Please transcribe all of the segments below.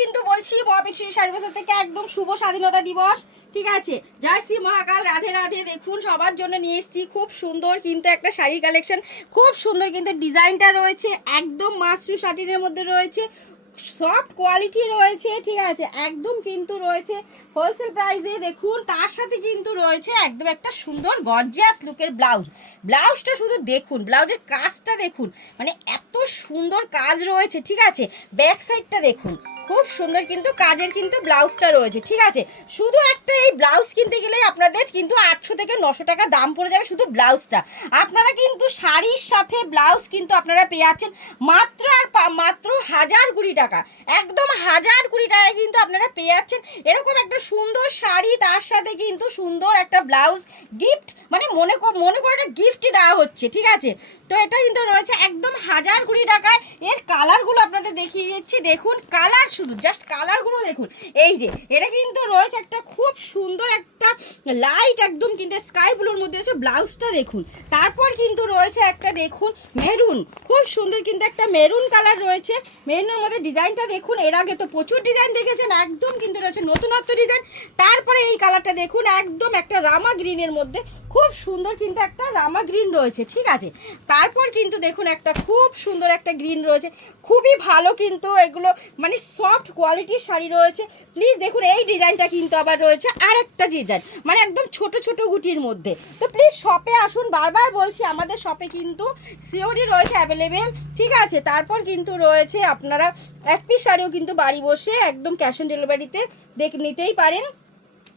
কিন্তু বলছি মহাবীর শাড়ি বাজার থেকে একদম শুভ স্বাধীনতা দিবস, ঠিক আছে। জয় শ্রী মহাকাল, রাধে রাধে। দেখুন সবার জন্য নিয়ে এসেছি খুব সুন্দর কিন্তু একটা শাড়ির কালেকশন, খুব সুন্দর কিন্তু ডিজাইনটা রয়েছে, একদম মাশরু শাড়ির মধ্যে রয়েছে, সফট কোয়ালিটি রয়েছে, ঠিক আছে। একদম কিন্তু রয়েছে হোলসেল প্রাইসে। দেখুন তার সাথে কিন্তু রয়েছে একদম একটা সুন্দর গর্জিয়াস লুকের ব্লাউজটা শুধু দেখুন, ব্লাউজের কাজটা দেখুন, মানে এত সুন্দর কাজ রয়েছে, ঠিক আছে। ব্যাক সাইডটা দেখুন, খুব সুন্দর কিন্তু কাজের কিন্তু ব্লাউজটা রয়েছে, ঠিক আছে। শুধু একটা এই ব্লাউজ কিনতে গেলেই আপনাদের কিন্তু 800 থেকে 900 টাকা দাম পড়ে যাবে শুধু ব্লাউজটা। আপনারা কিন্তু শাড়ির সাথে ব্লাউজ কিন্তু আপনারা পেয়ে যাচ্ছেন মাত্র আর মাত্র 1020 টাকা, একদম 1020 টাকায় কিন্তু আপনারা পেয়ে যাচ্ছেন এরকম একটা সুন্দর শাড়ি, তার সাথে কিন্তু সুন্দর একটা ব্লাউজ গিফট, মানে মনে করে একটা গিফটই দেওয়া হচ্ছে, ঠিক আছে। তো এটা কিন্তু রয়েছে একদম 1020 টাকায়। এর কালারগুলো আপনাদের দেখিয়ে দিচ্ছি, দেখুন কালার, শুধু জাস্ট কালারগুলো দেখুন। এই যে এটা কিন্তু রয়েছে একটা খুব সুন্দর একটা লাইট একদম কিন্তু স্কাই ব্লুর মধ্যে হচ্ছে, ব্লাউজটা দেখুন। তারপর কিন্তু রয়েছে একটা দেখুন মেরুন, খুব সুন্দর কিন্তু একটা মেরুন কালার রয়েছে, মেরুনের মধ্যে ডিজাইনটা দেখুন। এর আগে তো প্রচুর ডিজাইন দেখেছেন, একদম কিন্তু রয়েছে নতুনত্ব ডিজাইন। তারপরে এই কালারটা দেখুন, একদম একটা রামা গ্রিনের মধ্যে খুব সুন্দর কিন্তু একটা রামা গ্রিন রয়েছে, ঠিক আছে। তারপর কিন্তু দেখুন একটা খুব সুন্দর একটা গ্রিন রয়েছে, খুবই ভালো কিন্তু এগুলো মানে সফট কোয়ালিটির শাড়ি রয়েছে। প্লিজ দেখুন এই ডিজাইনটা কিন্তু আবার রয়েছে আর একটা ডিজাইন, মানে একদম ছোট ছোট গুটির মধ্যে। তো প্লিজ শপে আসুন, বারবার বলছি আমাদের শপে কিন্তু সিওডি রয়েছে অ্যাভেলেবেল, ঠিক আছে। তারপর কিন্তু রয়েছে আপনারা এক পিস শাড়িও কিন্তু বাড়ি বসে একদম ক্যাশ অন ডেলিভারিতে নিতেই পারেন।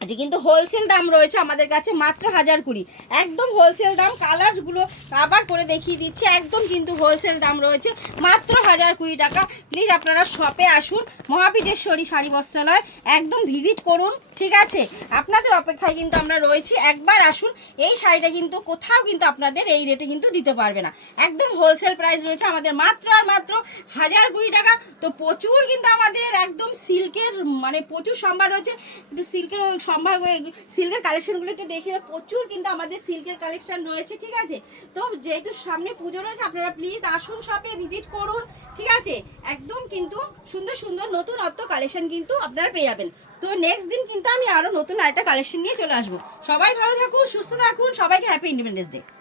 এটি কিন্তু হোলসেল দাম রয়েছে আমাদের কাছে মাত্র 1020, একদম হোলসেল দাম। কালারগুলো আবার করে দেখিয়ে দিচ্ছি, একদম কিন্তু হোলসেল দাম রয়েছে মাত্র 1020 টাকা। প্লিজ আপনারা শপে আসুন, মহাবীরেশ্বরী শাড়ি বস্ত্রালয় একদম ভিজিট করুন, ঠিক আছে। আপনাদের অপেক্ষায় কিন্তু আমরা রয়েছি, একবার আসুন। এই শাড়িটা কিন্তু কোথাও কিন্তু আপনাদের এই রেটে কিন্তু দিতে পারবে না, একদম হোলসেল প্রাইস রয়েছে আমাদের মাত্র আর মাত্র 1020 টাকা। তো প্রচুর কিন্তু আমাদের একদম সিল্কের মানে প্রচুর সম্ভার রয়েছে, একটু সিল্কের সম্ভার করে সিল্কের কালেকশনগুলো একটু দেখে, প্রচুর কিন্তু আমাদের সিল্কের কালেকশন রয়েছে, ঠিক আছে। তো যেহেতু সামনে পুজো রয়েছে আপনারা প্লিজ আসুন, শপে ভিজিট করুন, ঠিক আছে। একদম কিন্তু সুন্দর সুন্দর নতুনত্ব কালেকশন কিন্তু আপনারা পেয়ে যাবেন। তো নেক্সট দিন কিন্তু আমি আরও নতুন আরেকটা কালেকশন নিয়ে চলে আসবো। সবাই ভালো থাকুন, সুস্থ থাকুন, সবাইকে হ্যাপি ইন্ডিপেন্ডেন্স ডে।